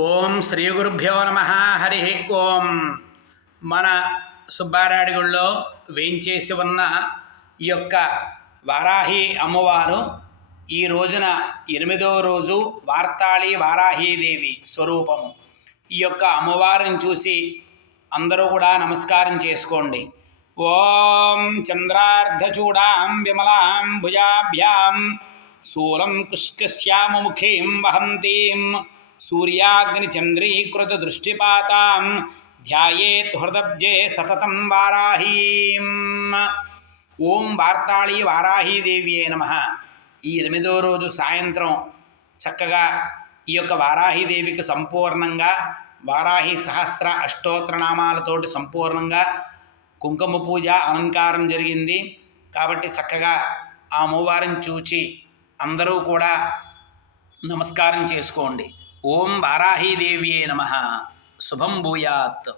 ఓం శ్రీ గురుభ్యో నమ. హరి ఓం. మన సుబ్బారాయుడుగుళ్ళో వేయించేసి ఉన్న ఈ యొక్క వారాహి అమ్మవారు ఈ రోజున 8వ రోజు వార్తాళి వారాహీదేవి స్వరూపము. ఈ యొక్క అమ్మవారిని చూసి అందరూ కూడా నమస్కారం చేసుకోండి. ఓం చంద్రార్ధచూడాం విమలాం భుజాభ్యాం శూలం కుష్కశ్యామముఖీం వహంతీం సూర్యాగ్నిచంద్రీకృత దృష్టిపాతాం ధ్యాయేత్ హృదబ్జే సతతం వారాహీం. ఓం వార్తాళి వారాహీదేవియే నమః. ఈ 8వ రోజు సాయంత్రం చక్కగా ఈ యొక్క వారాహీదేవికి సంపూర్ణంగా వారాహి సహస్ర అష్టోత్తరనామాలతోటి సంపూర్ణంగా కుంకుమ పూజ అలంకారం జరిగింది. కాబట్టి చక్కగా ఆ అమ్మవారిని చూచి అందరూ కూడా నమస్కారం చేసుకోండి. ఓం వారాహీదేవ్యే నమః. శుభం భూయాత్.